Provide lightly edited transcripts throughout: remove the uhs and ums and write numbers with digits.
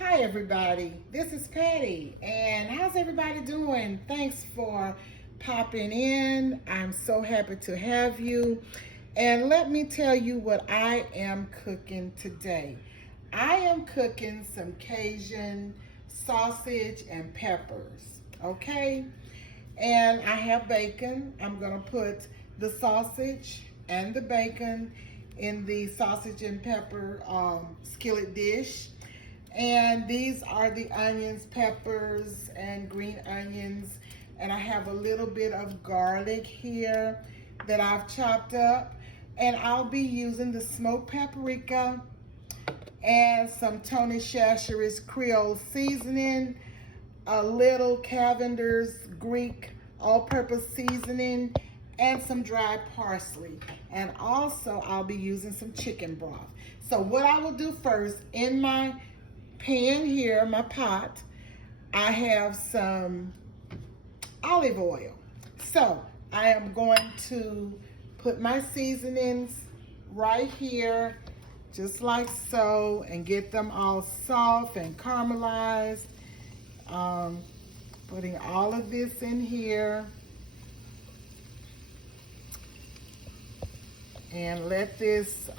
Hi everybody, this is Patti, and how's everybody doing? Thanks for popping in. I'm so happy to have you. And let me tell you what I am cooking today. I am cooking some Cajun sausage and peppers, okay? And I have bacon. I'm gonna put the sausage and the bacon in the sausage and pepper skillet dish. And these are the onions, peppers, and green onions. And I have a little bit of garlic here that I've chopped up. And I'll be using the smoked paprika and some Tony Chachere's Creole seasoning, a little Cavender's Greek all-purpose seasoning, and some dried parsley. And also I'll be using some chicken broth. So what I will do first, in my pan here, my pot, I have some olive oil. So I am going to put my seasonings right here, just like so, and get them all soft and caramelized. Putting all of this in here. And let this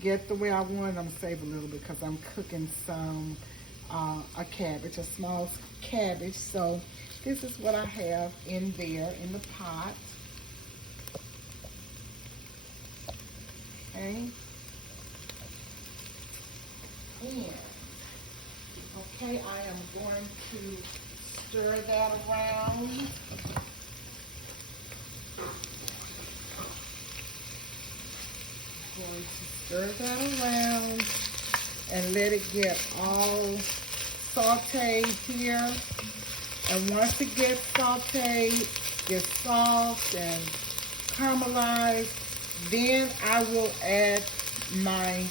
get the way I want it. I'm gonna save a little bit because I'm cooking some a cabbage, a small cabbage. So this is what I have in there in the pot. Okay. And okay, I am going to stir that around. Going to stir that around and let it get all sauteed here. And once it gets sauteed, gets soft and caramelized, then I will add my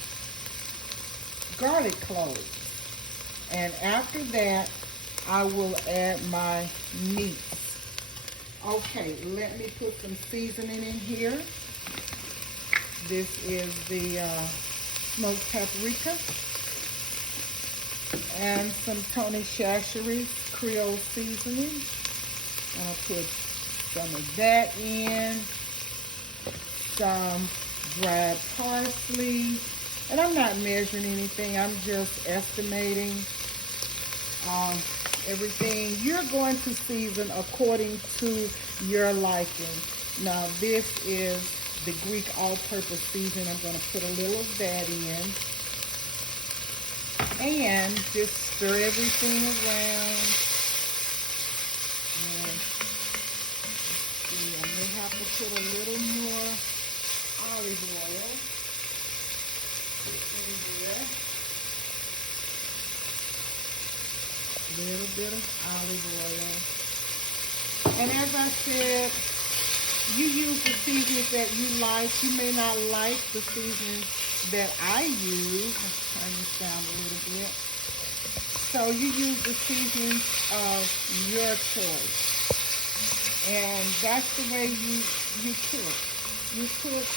garlic cloves. And after that, I will add my meat. Okay, let me put some seasoning in here. This is the smoked paprika and some Tony Chachere's Creole seasoning. I'll put some of that in, some dried parsley, and I'm not measuring anything. I'm just estimating everything. You're going to season according to your liking. Now this is the Greek all-purpose seasoning. I'm going to put a little of that in. And just stir everything around. And let's see, I may have to put a little more olive oil in here. A little bit of olive oil. And as I said, you use the seasonings that you like. You may not like the seasonings that I use. Let's turn this down a little bit. So you use the seasonings of your choice. And that's the way you cook. You cook,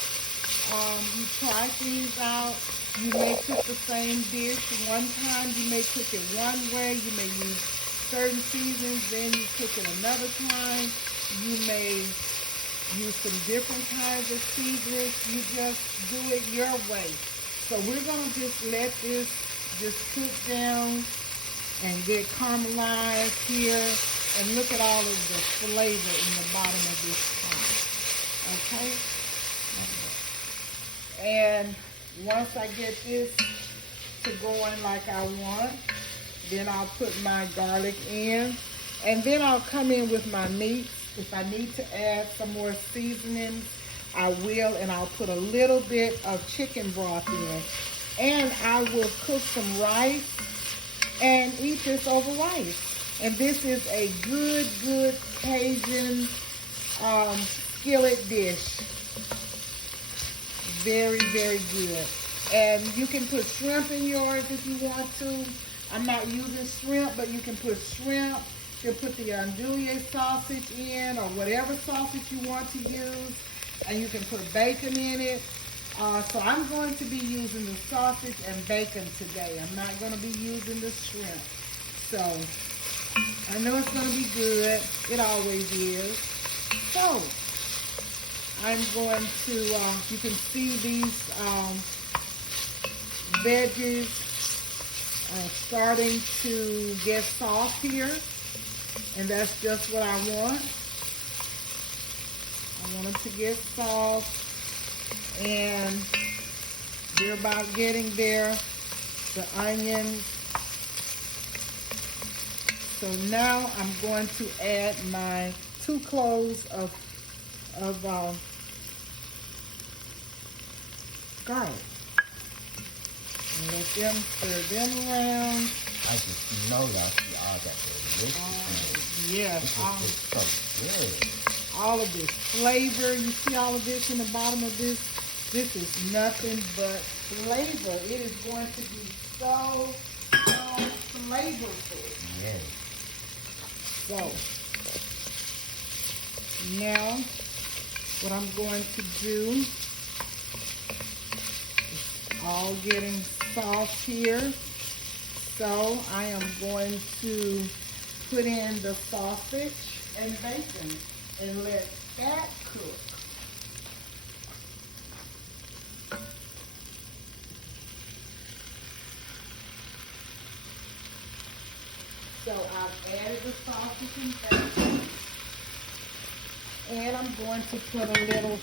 you try things out. You may cook the same dish one time. You may cook it one way. You may use certain seasons. Then you cook it another time. You may use some different kinds of seasonings. You just do it your way. So we're going to just let this just cook down and get caramelized here. And look at all of the flavor in the bottom of this pot. Okay? And once I get this to going like I want, then I'll put my garlic in. And then I'll come in with my meat. If I need to add some more seasonings, I will, and I'll put a little bit of chicken broth in. And I will cook some rice and eat this over rice. And this is a good Cajun skillet dish. Very good. And you can put shrimp in yours if you want to. I'm not using shrimp, but you can put shrimp. You can put the andouille sausage in, or whatever sausage you want to use. And you can put bacon in it. So I'm going to be using the sausage and bacon today. I'm not going to be using the shrimp. So I know it's going to be good. It always is. So I'm going to, you can see these veggies are starting to get soft here. And that's just what I want. I want them to get soft. And they're about getting there. The onions. So now I'm going to add my 2 cloves of garlic. And let them stir them around. I just know y'all see all that delicious. Yes. This is so good. All of this flavor. You see all of this in the bottom of this? This is nothing but flavor. It is going to be so flavorful. Yes. So, now what I'm going to do is all getting soft here. So I am going to put in the sausage and bacon and let that cook. So I've added the sausage and bacon. And I'm going to put a little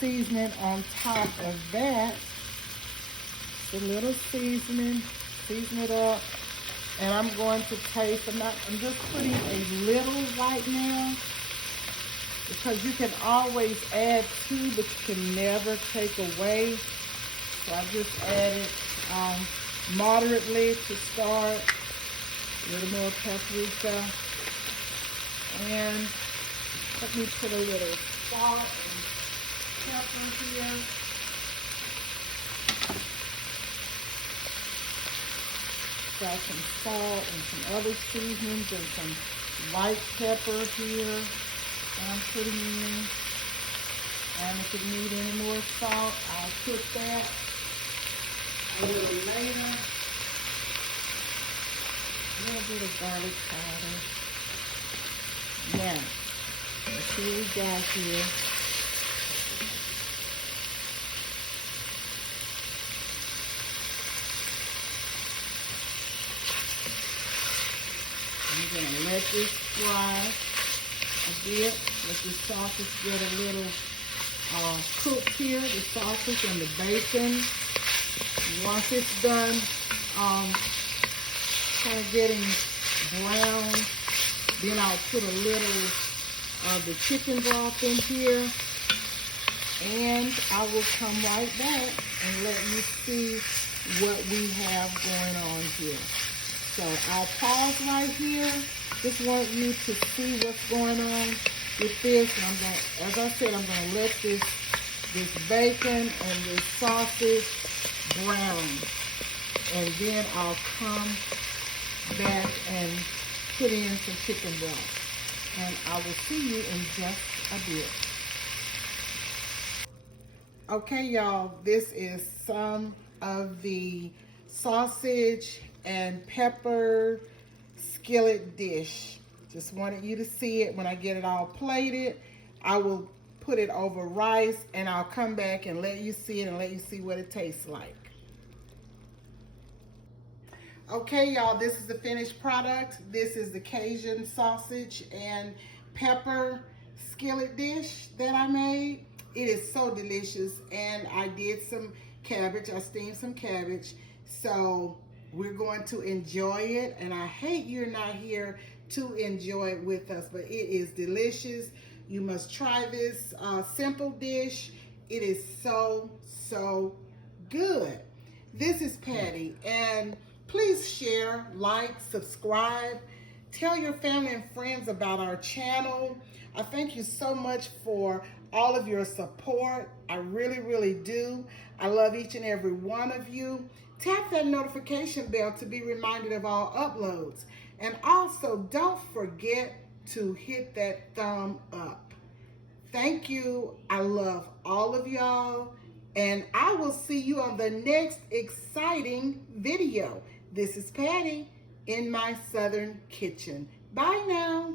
seasoning on top of that. A little seasoning, season it up. And I'm going to taste, I'm just putting a little right now. Because you can always add to, but you can never take away. So I just added moderately to start. A little more paprika. And let me put a little salt and pepper here. Got some salt and some other seasonings and some white pepper here that I'm putting in. And if you need any more salt, I'll put that a little later. A little bit of garlic powder. Now, let's see what we got here. I'm going to let this fry a bit. Let the sausage get a little cooked here, the sausage and the bacon. Once it's done kind of getting brown, then I'll put a little of the chicken broth in here. And I will come right back and let you see what we have going on here. So I'll pause right here. Just want you to see what's going on with this. And I'm going, as I said, I'm going to let this bacon and this sausage brown. And then I'll come back and put in some chicken broth. And I will see you in just a bit. Okay, y'all, this is some of the sausage and pepper skillet dish. Just wanted you to see it. When I get it all plated, I will put it over rice and I'll come back and let you see it and let you see what it tastes like. Okay, y'all, this is the finished product. This is the Cajun sausage and pepper skillet dish that I made. It is so delicious, and I did some cabbage. I steamed some cabbage, so we're going to enjoy it, and I hate you're not here to enjoy it with us, but it is delicious. You must try this simple dish. It is so, so good. This is Patti, and please share, like, subscribe. Tell your family and friends about our channel. I thank you so much for all of your support. I really, really do. I love each and every one of you. Tap that notification bell to be reminded of all uploads. And also, don't forget to hit that thumb up. Thank you. I love all of y'all. And I will see you on the next exciting video. This is Patti in my Southern kitchen. Bye now.